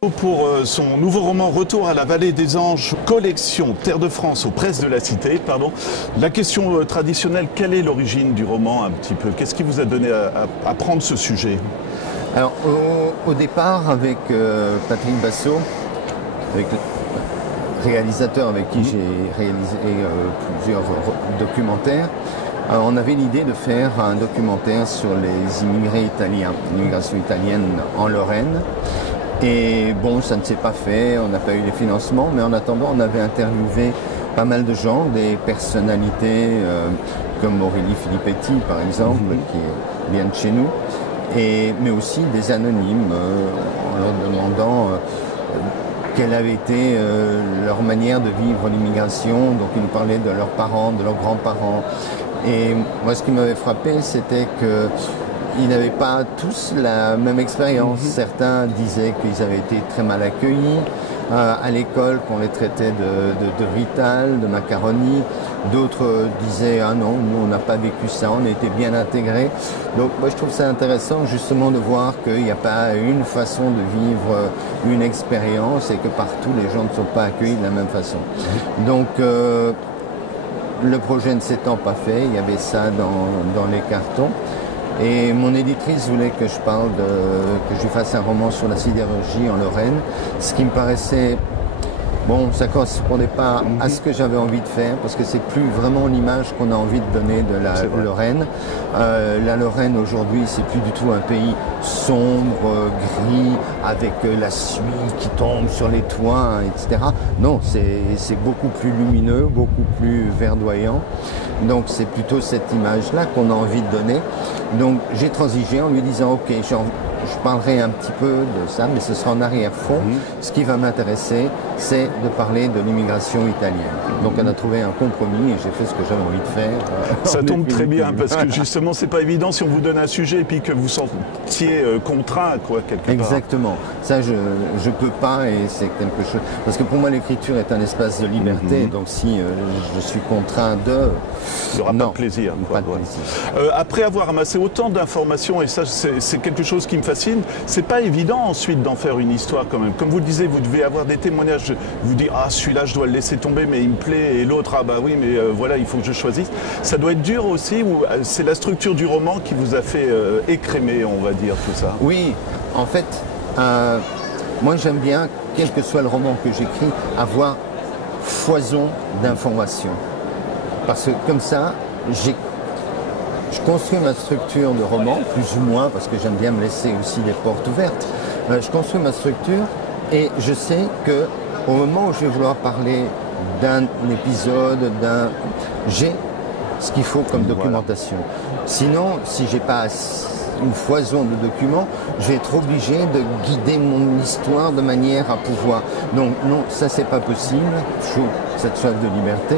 Pour son nouveau roman Retour à la vallée des anges, collection Terre de France aux presses de la Cité. La question traditionnelle, quelle est l'origine du roman un petit peu? Qu'est-ce qui vous a donné à prendre ce sujet? Alors au départ avec Patrick Bassot, avec le réalisateur avec qui j'ai réalisé plusieurs documentaires, on avait l'idée de faire un documentaire sur les immigrés italiens, l'immigration italienne en Lorraine. Et bon, ça ne s'est pas fait, on n'a pas eu les financements, mais en attendant, on avait interviewé pas mal de gens, des personnalités comme Aurélie Filippetti, par exemple, qui vient de chez nous, mais aussi des anonymes, en leur demandant quelle avait été leur manière de vivre l'immigration. Donc ils nous parlaient de leurs parents, de leurs grands-parents. Et moi, ce qui m'avait frappé, c'était que ils n'avaient pas tous la même expérience. Certains disaient qu'ils avaient été très mal accueillis à l'école, qu'on les traitait de rital, de macaroni. D'autres disaient « Ah non, nous on n'a pas vécu ça, on a été bien intégrés ». Donc moi je trouve ça intéressant justement de voir qu'il n'y a pas une façon de vivre une expérience et que partout les gens ne sont pas accueillis de la même façon. Donc le projet ne s'étant pas fait, il y avait ça dans les cartons. Et mon éditrice voulait que je fasse un roman sur la sidérurgie en Lorraine, ce qui me paraissait, bon, ça ne correspondait pas à ce que j'avais envie de faire, parce que c'est plus vraiment l'image qu'on a envie de donner de la Lorraine. La Lorraine aujourd'hui, c'est plus du tout un pays sombre, gris, avec la suie qui tombe sur les toits, etc. Non, c'est beaucoup plus lumineux, beaucoup plus verdoyant. Donc c'est plutôt cette image-là qu'on a envie de donner. Donc j'ai transigé en lui disant ok, je parlerai un petit peu de ça, mais ce sera en arrière-fond. Ce qui va m'intéresser, c'est de parler de l'immigration italienne. Donc on a trouvé un compromis et j'ai fait ce que j'avais envie de faire. Ça tombe très bien parce que justement c'est pas évident si on vous donne un sujet et puis que vous sentiez contraint quelque part. Exactement. Ça je peux pas et c'est quelque chose. Parce que pour moi l'écriture est un espace de liberté. Donc si je suis contraint il n'y aura pas de plaisir. Pas de plaisir. Après avoir amassé autant d'informations, et ça c'est quelque chose qui me fascine, c'est pas évident ensuite d'en faire une histoire quand même. Comme vous le disiez, vous devez avoir des témoignages, vous dites ah celui-là je dois le laisser tomber mais il me plaît, et l'autre ah bah oui mais voilà il faut que je choisisse. Ça doit être dur aussi, ou c'est la structure du roman qui vous a fait écrémer, on va dire, tout ça? Oui, en fait, moi j'aime bien, quel que soit le roman que j'écris, avoir foison d'informations. Parce que comme ça, je construis ma structure de roman, plus ou moins, parce que j'aime bien me laisser aussi des portes ouvertes. Je construis ma structure et je sais qu'au moment où je vais vouloir parler d'un épisode, j'ai ce qu'il faut comme documentation. Sinon, si j'ai pas une foison de documents, je vais être obligé de guider mon histoire de manière à pouvoir. Donc non, ça c'est pas possible. J'ai cette soif de liberté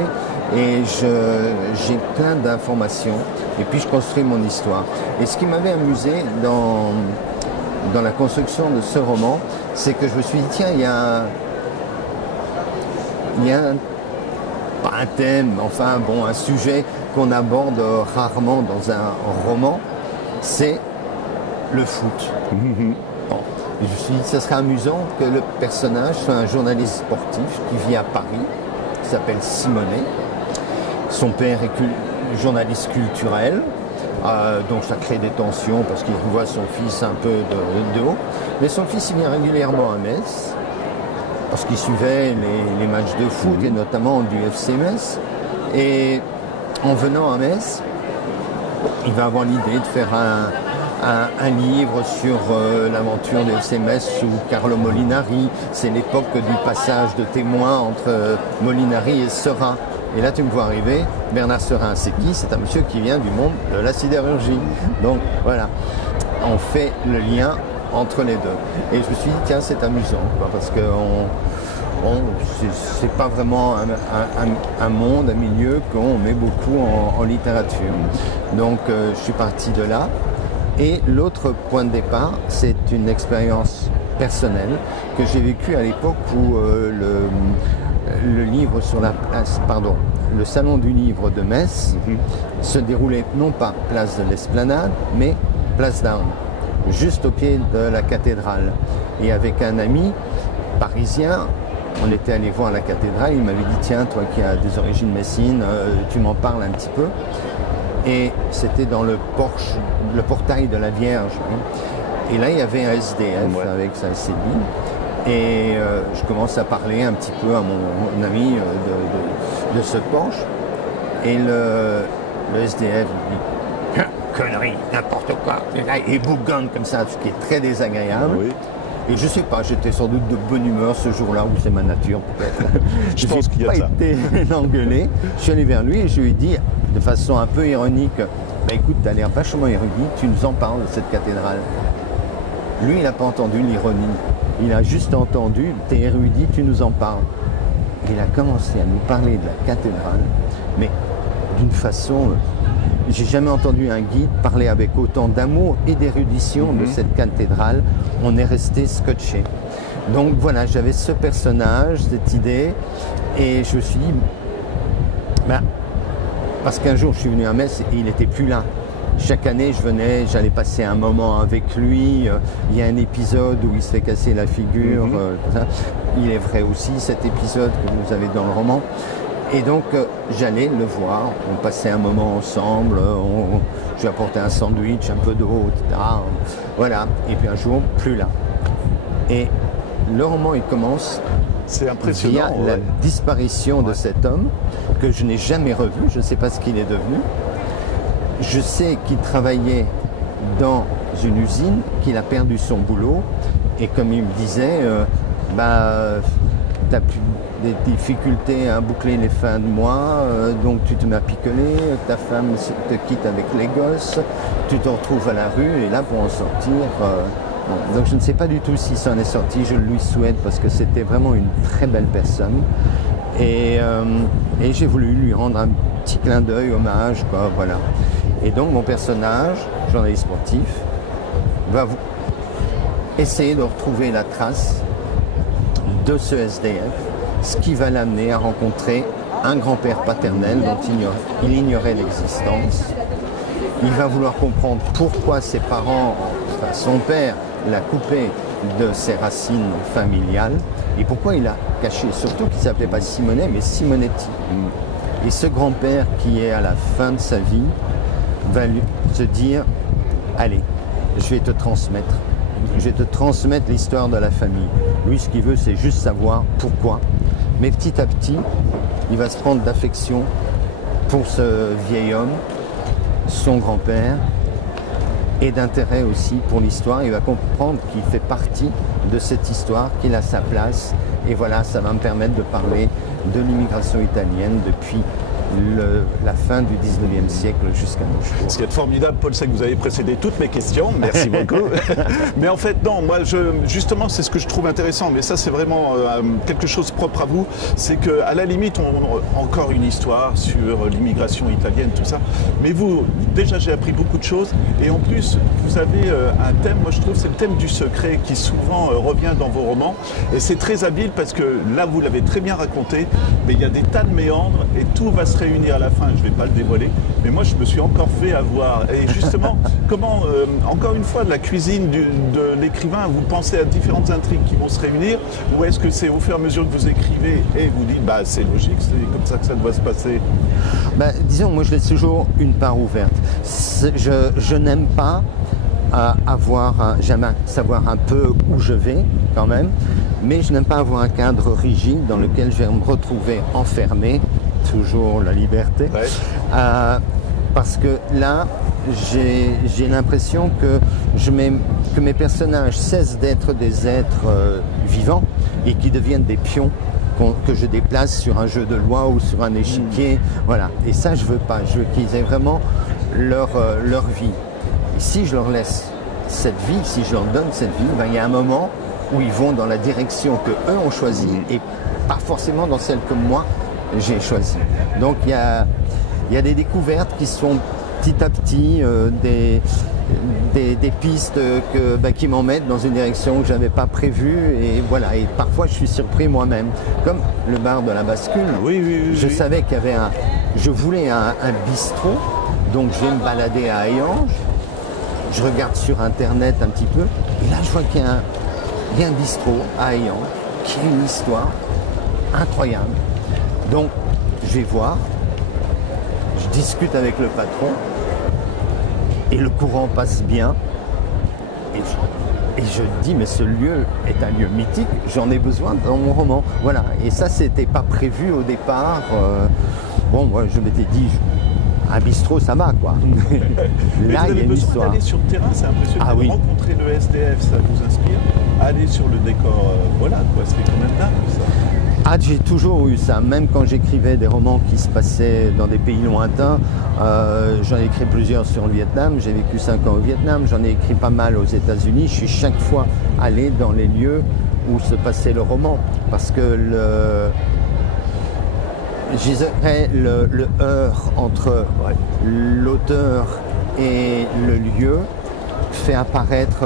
et j'ai plein d'informations et puis je construis mon histoire. Et ce qui m'avait amusé dans la construction de ce roman, c'est que je me suis dit tiens, il y a pas un thème, enfin bon, un sujet qu'on aborde rarement dans un roman, c'est le foot. Bon. Et je me suis dit, ça serait amusant que le personnage soit un journaliste sportif qui vit à Paris, qui s'appelle Simonet. Son père est journaliste culturel, donc ça crée des tensions parce qu'il voit son fils un peu de haut. Mais son fils, il vient régulièrement à Metz, parce qu'il suivait les matchs de foot, et notamment du FC Metz. Et en venant à Metz, il va avoir l'idée de faire un livre sur l'aventure du FC Metz sous Carlo Molinari. C'est l'époque du passage de témoin entre Molinari et Seurat. Et là, tu me vois arriver, Bernard Seurat, c'est qui? C'est un monsieur qui vient du monde de la sidérurgie. Donc voilà, on fait le lien entre les deux. Et je me suis dit, tiens, c'est amusant, parce que c'est pas vraiment un monde, un milieu qu'on met beaucoup en littérature. Donc je suis parti de là. Et l'autre point de départ, c'est une expérience personnelle que j'ai vécue à l'époque où le livre sur la place, pardon, le salon du livre de Metz se déroulait non pas place de l'Esplanade, mais place d'Armes, juste au pied de la cathédrale. Et avec un ami, parisien. On était allé voir la cathédrale, il m'avait dit tiens, toi qui as des origines messines, tu m'en parles un petit peu. Et c'était dans le portail de la Vierge. Et là, il y avait un SDF avec sa cellule. Et je commence à parler un petit peu à mon ami de ce porche. Et le SDF me dit connerie, n'importe quoi. Et bougonne comme ça, ce qui est très désagréable. Oui. Et je sais pas, j'étais sans doute de bonne humeur ce jour-là, ou c'est ma nature peut-être. Je pense qu'il y a ça. J'ai pas été engueulé. Je suis allé vers lui et je lui ai dit, de façon un peu ironique, bah, écoute, tu as l'air vachement érudit, tu nous en parles de cette cathédrale. Lui, il n'a pas entendu l'ironie. Il a juste entendu, tu es érudit, tu nous en parles. Il a commencé à nous parler de la cathédrale, mais d'une façon... J'ai jamais entendu un guide parler avec autant d'amour et d'érudition de cette cathédrale. On est resté scotché. Donc voilà, j'avais ce personnage, cette idée, et je me suis dit, ben, parce qu'un jour je suis venu à Metz et il n'était plus là. Chaque année, je venais, j'allais passer un moment avec lui. Il y a un épisode où il se fait casser la figure. Il est vrai aussi, cet épisode que vous avez dans le roman. Et donc, j'allais le voir, on passait un moment ensemble, je lui apportais un sandwich, un peu d'eau, etc. Voilà, et puis un jour, plus là. Et le roman, il commence via la disparition de cet homme, que je n'ai jamais revu, je ne sais pas ce qu'il est devenu. Je sais qu'il travaillait dans une usine, qu'il a perdu son boulot, et comme il me disait, t'as plus des difficultés à boucler les fins de mois, donc tu te mets à picoler, ta femme te quitte avec les gosses, tu te retrouves à la rue et là pour en sortir. Bon. Donc je ne sais pas du tout si ça en est sorti, je le lui souhaite parce que c'était vraiment une très belle personne. Et j'ai voulu lui rendre un petit clin d'œil, hommage, quoi, voilà. Et donc mon personnage, journaliste sportif, va essayer de retrouver la trace de ce SDF, ce qui va l'amener à rencontrer un grand-père paternel dont il ignorait l'existence. Il va vouloir comprendre pourquoi ses parents, enfin son père, l'a coupé de ses racines familiales et pourquoi il a caché, surtout qu'il ne s'appelait pas Simonet mais Simonetti. Et ce grand-père qui est à la fin de sa vie va lui se dire « Allez, je vais te transmettre. Je vais te transmettre l'histoire de la famille. » Lui, ce qu'il veut, c'est juste savoir pourquoi. Mais petit à petit, il va se prendre d'affection pour ce vieil homme, son grand-père, et d'intérêt aussi pour l'histoire. Il va comprendre qu'il fait partie de cette histoire, qu'il a sa place. Et voilà, ça va me permettre de parler de l'immigration italienne depuis la fin du 19e siècle jusqu'à nos jours. Ce qui est formidable, Paul, c'est que vous avez précédé toutes mes questions. Merci beaucoup. Mais en fait, non, moi, justement, c'est ce que je trouve intéressant. Mais ça, c'est vraiment quelque chose propre à vous. C'est qu'à la limite, on encore une histoire sur l'immigration italienne, tout ça. Mais vous, déjà, j'ai appris beaucoup de choses. Et en plus, vous avez un thème, moi, je trouve, c'est le thème du secret qui souvent revient dans vos romans. Et c'est très habile parce que là, vous l'avez très bien raconté. Mais il y a des tas de méandres et tout va se réunir à la fin, je ne vais pas le dévoiler, mais moi je me suis encore fait avoir. Et justement, comment, encore une fois, de la cuisine de l'écrivain, vous pensez à différentes intrigues qui vont se réunir, ou est-ce que c'est au fur et à mesure que vous écrivez et vous dites, bah c'est logique, c'est comme ça que ça doit se passer? Disons, moi je laisse toujours une part ouverte. Je n'aime pas j'aime savoir un peu où je vais quand même, mais je n'aime pas avoir un cadre rigide dans lequel je vais me retrouver enfermé, toujours la liberté, parce que là j'ai l'impression que mes personnages cessent d'être des êtres vivants et qui deviennent des pions que je déplace sur un jeu de loi ou sur un échiquier, voilà. Et ça je veux pas, je veux qu'ils aient vraiment leur vie. Et si je leur laisse cette vie, si je leur donne cette vie, il y a un moment où ils vont dans la direction que eux ont choisie et pas forcément dans celle que moi j'ai choisie. Donc il y a des découvertes qui sont petit à petit des pistes qui m'emmènent dans une direction que je n'avais pas prévue et voilà. Et parfois je suis surpris moi-même, comme le bar de la bascule. Je savais qu'il y avait je voulais un bistrot, donc je vais me balader à Hayange. Je regarde sur internet un petit peu, et là je vois qu'il y a un bistrot à Hayange. qui est une histoire incroyable. Donc, je vais voir, je discute avec le patron, et le courant passe bien. Et je dis, mais ce lieu est un lieu mythique, j'en ai besoin dans mon roman. Voilà, et ça, c'était pas prévu au départ. Bon, moi, je m'étais dit, un bistrot, ça va, quoi. Mais là, vous il y avez a une besoin histoire. d'aller sur le terrain, c'est impressionnant. Ah oui. Rencontrer le SDF, ça vous inspire. Aller sur le décor, voilà, quoi, c'est quand même dingue, ça. Ah, j'ai toujours eu ça, même quand j'écrivais des romans qui se passaient dans des pays lointains. J'en ai écrit plusieurs sur le Vietnam, j'ai vécu 5 ans au Vietnam, j'en ai écrit pas mal aux États-Unis. Je suis chaque fois allé dans les lieux où se passait le roman, parce que je dirais le heurt entre l'auteur et le lieu fait apparaître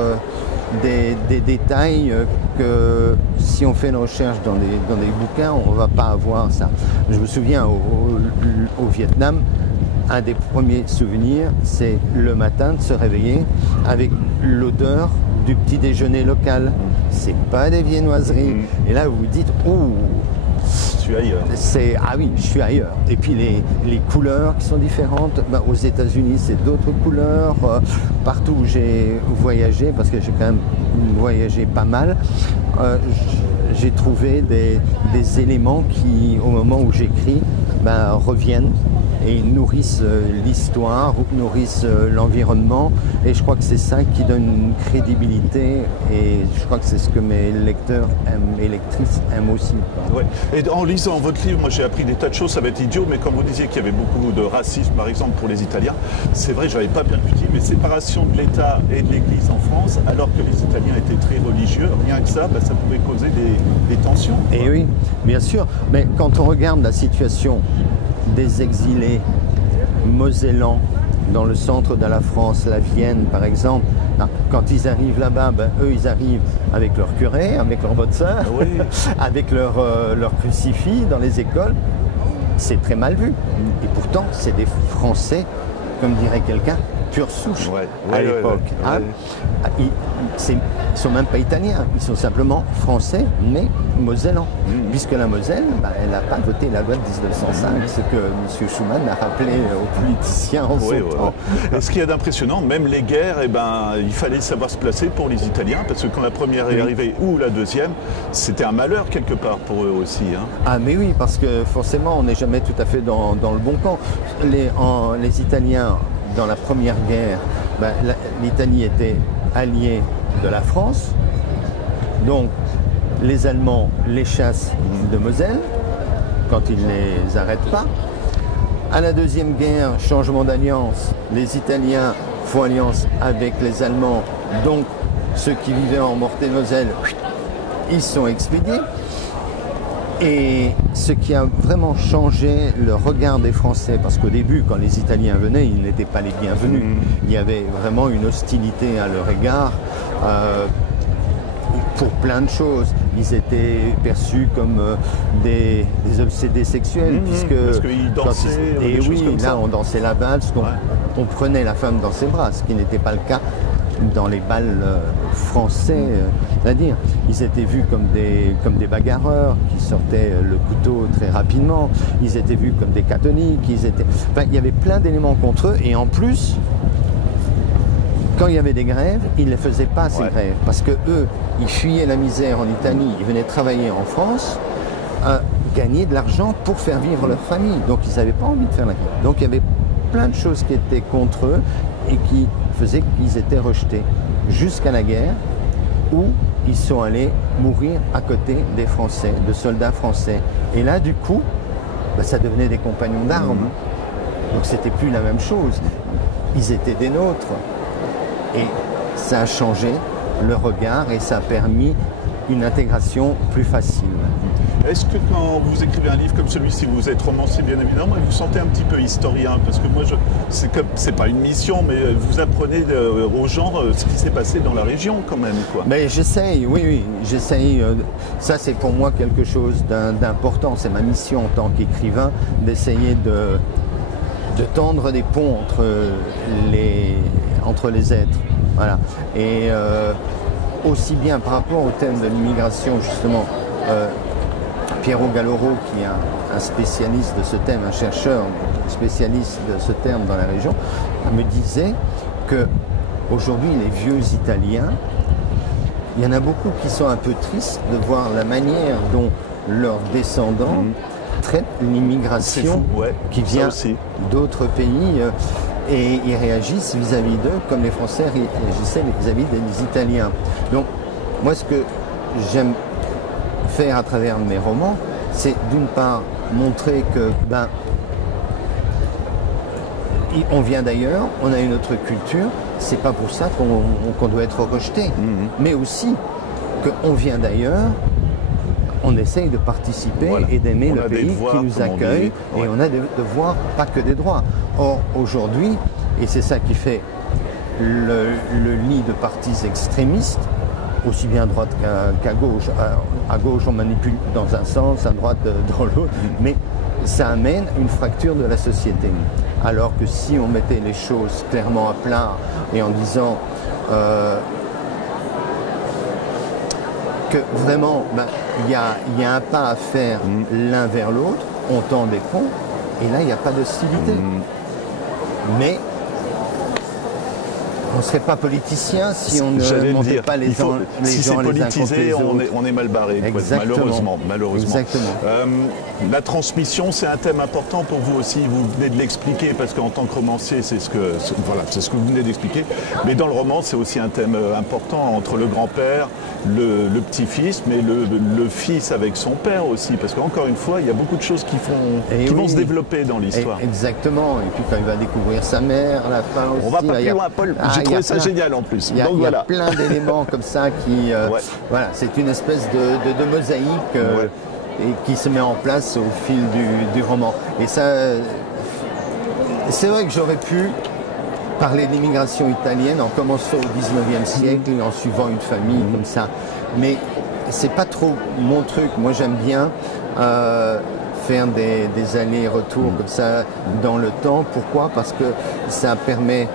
des détails que si on fait une recherche dans des bouquins, on ne va pas avoir ça. Je me souviens au Vietnam, un des premiers souvenirs, c'est le matin de se réveiller avec l'odeur du petit déjeuner local. C'est pas des viennoiseries. Et là, vous vous dites, ouh, Je suis ailleurs. ah oui, je suis ailleurs. Et puis les couleurs qui sont différentes. Ben, aux États-Unis, c'est d'autres couleurs. Partout où j'ai voyagé, parce que j'ai quand même voyagé pas mal, j'ai trouvé des éléments qui, au moment où j'écris, ben, reviennent et nourrissent l'histoire, nourrissent l'environnement. Et je crois que c'est ça qui donne une crédibilité. Et je crois que c'est ce que mes lecteurs et lectrices aiment aussi. Ouais. Et en lisant votre livre, moi j'ai appris des tas de choses, ça va être idiot, mais quand vous disiez qu'il y avait beaucoup de racisme, par exemple, pour les Italiens, c'est vrai, je n'avais pas percuté, mais séparation de l'État et de l'Église en France, alors que les Italiens étaient très religieux, rien que ça, ben, ça pouvait causer des tensions. Quoi. Et oui, bien sûr. Mais quand on regarde la situation des exilés mosellans dans le centre de la France, la Vienne par exemple, quand ils arrivent là-bas, ben, eux ils arrivent avec leur curé, avec leur boxeur, Oui. avec leur crucifix dans les écoles. C'est très mal vu. Et pourtant, c'est des Français, comme dirait quelqu'un, pure souche à l'époque. Ils ne sont même pas italiens, ils sont simplement français, mais mosellans. Puisque la Moselle, ben, elle n'a pas voté la loi de 1905, ce que M. Schuman a rappelé aux politiciens en son temps. Et ce qu'il y a d'impressionnant, même les guerres, eh ben, il fallait savoir se placer pour les Italiens, parce que quand la première est arrivée ou la deuxième, c'était un malheur quelque part pour eux aussi. Hein. Ah mais oui, parce que forcément, on n'est jamais tout à fait dans le bon camp. Les Italiens, dans la première guerre, ben, l'Italie était alliée de la France, donc les Allemands les chassent de Moselle quand ils ne les arrêtent pas. À la deuxième guerre, changement d'alliance, les Italiens font alliance avec les Allemands, donc ceux qui vivaient en Meurthe-et-Moselle, ils sont expédiés. Et ce qui a vraiment changé le regard des Français, parce qu'au début, quand les Italiens venaient, ils n'étaient pas les bienvenus. Il y avait vraiment une hostilité à leur égard pour plein de choses. Ils étaient perçus comme des obsédés sexuels, puisque parce qu'ils dansaient. Et oui, comme là, ça. on dansait la valse, on prenait la femme dans ses bras, ce qui n'était pas le cas dans les bals français, c'est-à-dire ils étaient vus comme des bagarreurs qui sortaient le couteau très rapidement, ils étaient vus comme des catholiques, enfin, il y avait plein d'éléments contre eux, et en plus, quand il y avait des grèves, ils ne les faisaient pas ces grèves, parce que eux, ils fuyaient la misère en Italie, ils venaient travailler en France, gagner de l'argent pour faire vivre leur famille, donc ils n'avaient pas envie de faire la grève. Donc il y avait plein de choses qui étaient contre eux et qui faisaient qu'ils étaient rejetés jusqu'à la guerre où ils sont allés mourir à côté des Français, de soldats français. Et là, du coup, ben, ça devenait des compagnons d'armes. Donc c'était plus la même chose. Ils étaient des nôtres. Et ça a changé le regard et ça a permis une intégration plus facile. Est-ce que quand vous écrivez un livre comme celui-ci, vous êtes romancier bien évidemment, et vous sentez un petit peu historien? Parce que moi, c'est pas une mission, mais vous apprenez aux gens ce qui s'est passé dans la région quand même. Quoi. Mais j'essaye, oui, j'essaye. Ça, c'est pour moi quelque chose d'important. C'est ma mission en tant qu'écrivain d'essayer de tendre des ponts entre les êtres. Voilà. Et aussi bien par rapport au thème de l'immigration, justement, Piero Galloro, qui est un spécialiste de ce thème, un chercheur spécialiste de ce terme dans la région, me disait que aujourd'hui les vieux Italiens, il y en a beaucoup qui sont un peu tristes de voir la manière dont leurs descendants traitent l'immigration qui vient d'autres pays et ils réagissent vis-à-vis d'eux comme les Français réagissaient vis-à-vis des Italiens. Donc moi ce que j'aime faire à travers mes romans, c'est d'une part montrer que on vient d'ailleurs, on a une autre culture, c'est pas pour ça qu'on doit être rejeté, mais aussi qu'on vient d'ailleurs, on essaye de participer et d'aimer le pays qui nous accueille, et on a des devoirs, pas que des droits. Or aujourd'hui, et c'est ça qui fait le lit de partis extrémistes, aussi bien à droite qu'à gauche. À gauche, on manipule dans un sens, à droite dans l'autre, mais ça amène une fracture de la société. Alors que si on mettait les choses clairement à plat et en disant que vraiment, il y a un pas à faire l'un vers l'autre, on tend des ponts, et là, il n'y a pas d'hostilité. Mais on ne serait pas politicien si on ne montait pas les gens si c'est politisé, on est mal barré, malheureusement. Exactement. La transmission, c'est un thème important pour vous aussi. Vous venez de l'expliquer parce qu'en tant que romancier, c'est ce que vous venez d'expliquer. Mais dans le roman, c'est aussi un thème important entre le grand-père, le petit-fils, mais le fils avec son père aussi. Parce qu'encore une fois, il y a beaucoup de choses qui vont se développer dans l'histoire. Exactement. Et puis quand il va découvrir sa mère, à la fin aussi. On va pas plus loin, Paul. J'ai trouvé ça génial en plus. Il y a plein d'éléments comme ça qui... Voilà, c'est une espèce de mosaïque et qui se met en place au fil du roman. Et ça... C'est vrai que j'aurais pu parler d'immigration italienne en commençant au 19e siècle et en suivant une famille comme ça. Mais c'est pas trop mon truc. Moi, j'aime bien faire des allers-retours comme ça dans le temps. Pourquoi? Parce que ça permet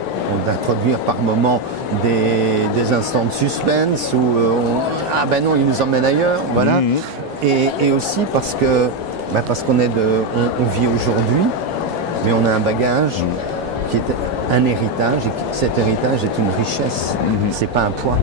d'introduire par moments des instants de suspense où ah ben non, il nous emmène ailleurs, voilà. Et aussi parce que qu'on on vit aujourd'hui, mais on a un bagage qui est un héritage, et cet héritage est une richesse, c'est pas un poids.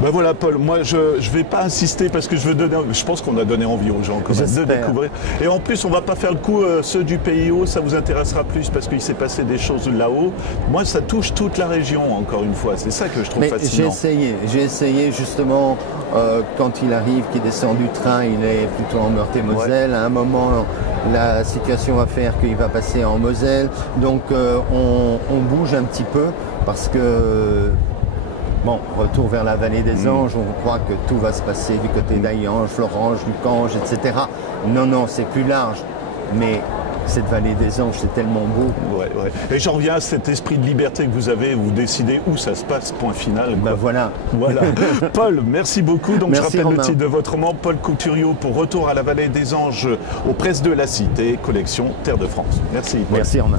Ben voilà, Paul, moi je vais pas insister parce que je pense qu'on a donné envie aux gens quand même de découvrir. Et en plus, on va pas faire le coup ceux du pays haut, ça vous intéressera plus parce qu'il s'est passé des choses là-haut. Moi, ça touche toute la région, encore une fois. C'est ça que je trouve fascinant. J'ai essayé justement, quand il arrive, qu'il descend du train, il est plutôt en Meurthe-et-Moselle. À un moment, la situation va faire qu'il va passer en Moselle. Donc on bouge un petit peu parce que bon, retour vers la vallée des Anges, on croit que tout va se passer du côté d'Aillange, Florange, Lucange, etc. Non, non, c'est plus large. Mais cette vallée des Anges, c'est tellement beau. Et j'en reviens à cet esprit de liberté que vous avez, vous décidez où ça se passe, point final. Voilà. Paul, merci beaucoup. Donc, merci, je rappelle Romain. le titre de votre roman, Paul Couturiot, pour Retour à la vallée des Anges, aux presses de la Cité, collection Terre de France. Merci, Paul. Merci, Romain.